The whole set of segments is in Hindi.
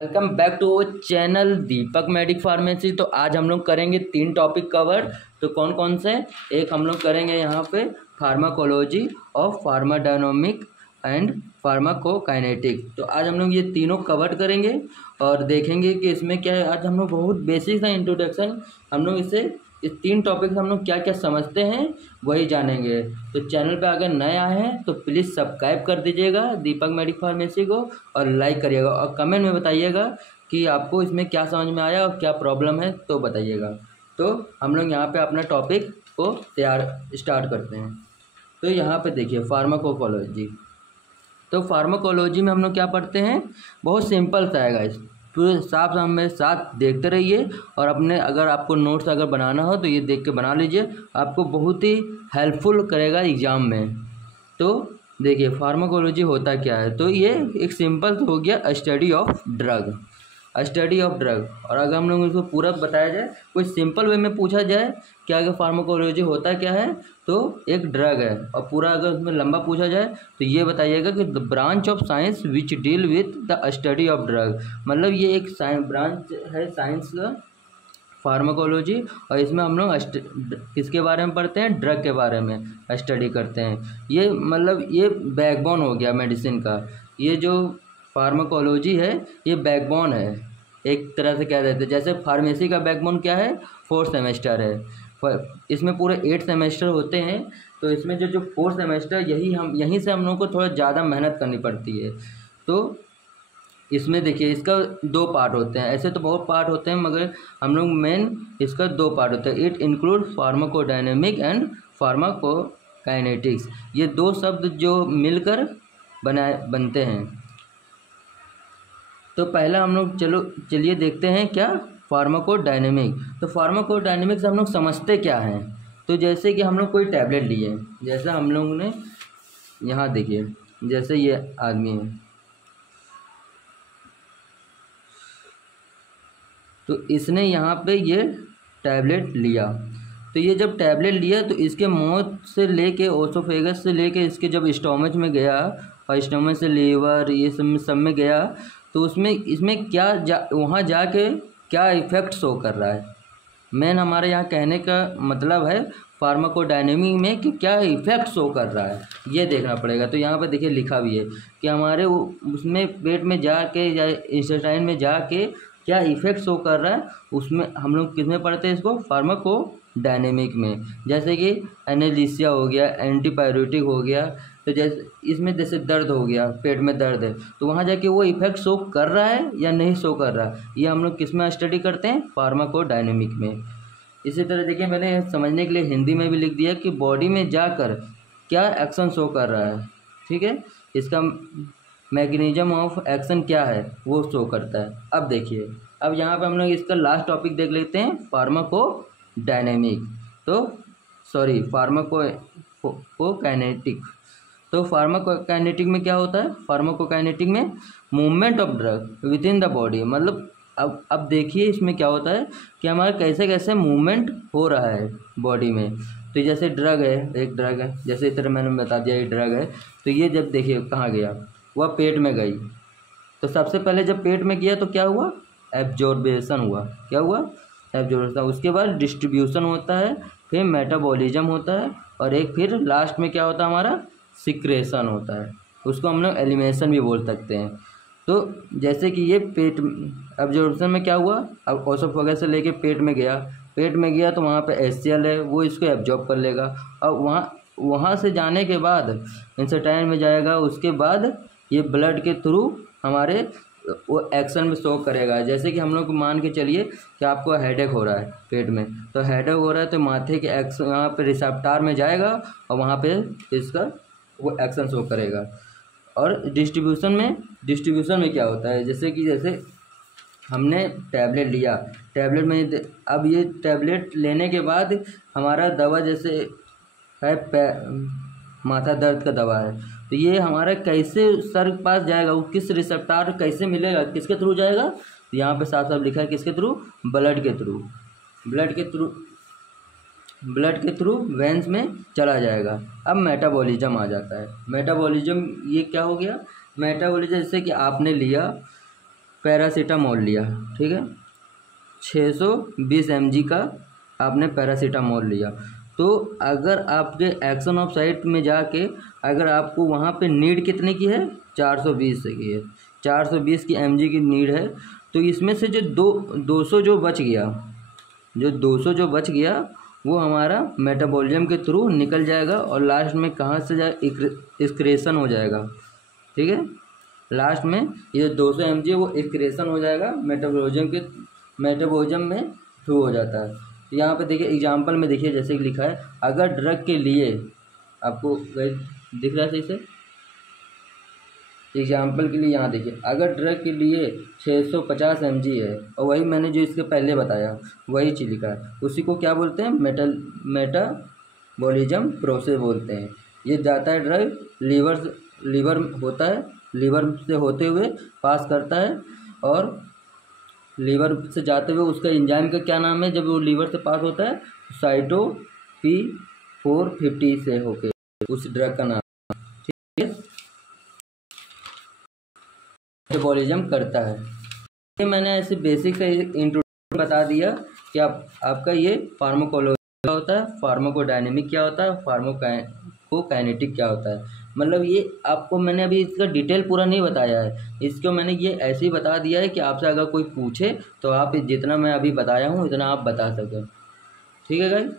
Welcome back to our channel Deepak medic pharmacy. तो आज हम लोग करेंगे 3 टॉपिक कवर। तो कौन कौन से? एक हम लोग करेंगे यहाँ पे फार्माकोलॉजी ऑफ फार्माडायनोमिक एंड फार्माकोकाइनेटिक। तो आज हम लोग ये तीनों कवर करेंगे और देखेंगे कि इसमें क्या है। आज हम लोग बहुत बेसिक सा इंट्रोडक्शन हम लोग इस 3 टॉपिक से हम लोग क्या क्या समझते हैं वही जानेंगे। तो चैनल पे अगर नए आए हैं तो प्लीज़ सब्सक्राइब कर दीजिएगा दीपक मेडिक फार्मेसी को और लाइक करिएगा और कमेंट में बताइएगा कि आपको इसमें क्या समझ में आया और क्या प्रॉब्लम है तो बताइएगा। तो हम लोग यहाँ पे अपना टॉपिक को स्टार्ट करते हैं। तो यहाँ पे देखिए फार्माकोलॉजी। तो फार्माकोलॉजी में हम लोग क्या पढ़ते हैं, बहुत सिंपल सा है गाइस। पूरे साफ साफ मेरे साथ देखते रहिए और अपने अगर आपको नोट्स अगर बनाना हो तो ये देख के बना लीजिए, आपको बहुत ही हेल्पफुल करेगा एग्ज़ाम में। तो देखिए फार्माकोलॉजी होता क्या है। तो ये एक सिंपल हो गया study of drug, study of drug. और अगर हम लोग इसको पूरा बताया जाए, कोई सिंपल वे में पूछा जाए कि अगर फार्माकोलॉजी होता क्या है तो एक ड्रग है, और पूरा अगर उसमें लंबा पूछा जाए तो ये बताइएगा कि the branch of science which deal with the study of drug. मतलब ये एक ब्रांच है साइंस का, फार्माकोलॉजी, और इसमें हम लोग किसके बारे में पढ़ते हैं, ड्रग के बारे में स्टडी करते हैं। ये मतलब ये बैकबोन हो गया मेडिसिन का। ये जो फार्माकोलॉजी है ये बैकबोन है, एक तरह से कह देते हैं। जैसे फार्मेसी का बैकबोन क्या है, 4 सेमेस्टर है। इसमें पूरे 8 सेमेस्टर होते हैं। तो इसमें जो 4 सेमेस्टर यहीं से हम लोग को थोड़ा ज़्यादा मेहनत करनी पड़ती है। तो इसमें देखिए इसका 2 पार्ट होते हैं। ऐसे तो बहुत पार्ट होते हैं मगर हम लोग मेन इसका 2 पार्ट होता है। It include pharmacodynamic and pharmacokinetics. ये 2 शब्द जो मिलकर बनते हैं। तो पहला हम लोग चलिए देखते हैं क्या फार्माकोडायनेमिक। तो फार्माकोडायनेमिक से हम लोग समझते क्या हैं। तो जैसे कि हम लोग कोई टैबलेट लिए, जैसे हम लोग ने यहाँ देखिए, जैसे ये आदमी है तो इसने यहाँ पे ये टैबलेट लिया। तो ये जब टैबलेट लिया तो इसके मौत से लेके ओसोफेगस से लेके इसके जब स्टोमच में गया और स्टोमच से लीवर ये सब में गया, तो इसमें क्या वहाँ जाके क्या इफ़ेक्ट शो कर रहा है। मेन हमारे यहाँ कहने का मतलब है फार्माकोडायनेमिक में कि क्या इफ़ेक्ट शो कर रहा है ये देखना पड़ेगा। तो यहाँ पर देखिए लिखा भी है कि हमारे उसमें पेट में जाके या इंटेस्टाइन में जाके क्या इफ़ेक्ट शो कर रहा है, उसमें हम लोग किस में पढ़ते हैं इसको, फार्माकोडायनेमिक में। जैसे कि एनालिसिया हो गया, एंटीपायरेटिक हो गया। तो जैसे दर्द हो गया, पेट में दर्द है तो वहाँ जाके वो इफ़ेक्ट शो कर रहा है या नहीं शो कर रहा है, ये हम लोग किस में स्टडी करते हैं, फार्माकोडायनेमिक में। इसी तरह देखिए मैंने समझने के लिए हिंदी में भी लिख दिया कि बॉडी में जाकर क्या एक्शन शो कर रहा है। ठीक है, इसका मैकेनिज्म ऑफ एक्शन क्या है वो शो करता है। अब देखिए, अब यहाँ पे हम लोग इसका लास्ट टॉपिक देख लेते हैं, फार्माकोडायनेमिक। तो सॉरी फार्माकोकाइनेटिक। तो फार्माकोकाइनेटिक में क्या होता है, फार्माकोकाइनेटिक में movement of drug with in the body. मतलब अब देखिए इसमें क्या होता है कि हमारा कैसे कैसे मूवमेंट हो रहा है बॉडी में। तो जैसे ड्रग है, एक ड्रग है, जैसे इस तरह मैंने बता दिया ये ड्रग है। तो ये जब देखिए कहाँ गया, वह पेट में गई। तो सबसे पहले जब पेट में गया तो क्या हुआ, एब्जॉर्बेशन हुआ। क्या हुआ, एब्जॉर्बेशन। उसके बाद डिस्ट्रीब्यूशन होता है, फिर मेटाबॉलिज्म होता है, और एक फिर लास्ट में क्या होता है हमारा, सिक्रेशन होता है। उसको हम लोग एलिमिनेशन भी बोल सकते हैं। तो जैसे कि ये पेट एब्जॉर्प्शन में क्या हुआ, अब ओसोफेगस से लेके पेट में गया तो वहाँ पे HCl है, वो इसको एब्जॉर्ब कर लेगा। और वहाँ से जाने के बाद इंटेस्टाइन में जाएगा। उसके बाद ये ब्लड के थ्रू हमारे वो एक्शन में शो करेगा। जैसे कि हम लोग मान के चलिए कि आपको हेडेक हो रहा है पेट में, तो हेडेक हो रहा है तो माथे के एक्शन यहाँ पे रिसेप्टर में जाएगा और वहाँ पे इसका वो एक्शन शो करेगा। और डिस्ट्रीब्यूशन में क्या होता है, जैसे हमने टैबलेट लिया, टैबलेट में अब ये टैबलेट लेने के बाद हमारा दवा जैसे है माथा दर्द का दवा है, तो ये हमारा कैसे सर के पास जाएगा, वो किस रिसेप्टर कैसे मिलेगा, किसके थ्रू जाएगा। तो यहाँ पे साफ साफ लिखा है किसके थ्रू, ब्लड के थ्रू वेंस में चला जाएगा। अब मेटाबॉलिज्म आ जाता है। मेटाबॉलिज्म ये क्या हो गया, मेटाबॉलिज्म जैसे कि आपने लिया पैरासीटामोल लिया, ठीक है, 620 mg का आपने पैरासीटामोल लिया, तो अगर आपके एक्शन ऑफ साइट में जाके अगर आपको वहाँ पे नीड कितने की है, 420 की है, 420 की mg की नीड है, तो इसमें से जो 200 जो बच गया, जो 200 जो बच गया वो हमारा मेटाबॉलिज्म के थ्रू निकल जाएगा और लास्ट में कहाँ से जाए, एक्सक्रेशन हो जाएगा, ठीक है। लास्ट में ये 200 mg वो एक्सक्रेशन हो जाएगा, मेटाबॉलिज्म में थ्रू हो जाता है। तो यहाँ पे देखिए एग्जांपल में देखिए जैसे कि लिखा है, अगर ड्रग के लिए आपको दिख रहा है सही से, एग्जांपल के लिए यहाँ देखिए, अगर ड्रग के लिए 650 mg है और वही मैंने जो इसके पहले बताया वही चीज़ लिखा है, उसी को क्या बोलते हैं, मेटाबॉलिज्म प्रोसेस बोलते हैं। ये जाता है ड्रग लीवर होता है, लीवर से होते हुए पास करता है, और लीवर से जाते हुए उसका एंजाइम का क्या नाम है, जब वो लीवर से पास होता है साइटो P450 से होके उस ड्रग का नाम, ठीक है, मेटाबॉलिज्म करता है। ये मैंने ऐसे बेसिक से इंट्रोडक्शन बता दिया कि आपका ये फार्माकोलॉजी क्या होता है, फार्माकोडायनेमिक क्या होता है, फार्माकोकाइनेटिक क्या होता है। मतलब ये आपको मैंने अभी इसका डिटेल पूरा नहीं बताया है, इसको मैंने ये ऐसे ही बता दिया है कि आपसे अगर कोई पूछे तो आप जितना मैं अभी बताया हूँ इतना आप बता सकें, ठीक है गाइस।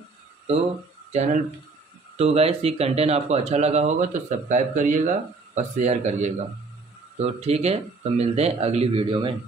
तो गाइस ये कंटेंट आपको अच्छा लगा होगा तो सब्सक्राइब करिएगा और शेयर करिएगा। तो ठीक है, तो मिलते हैं अगली वीडियो में।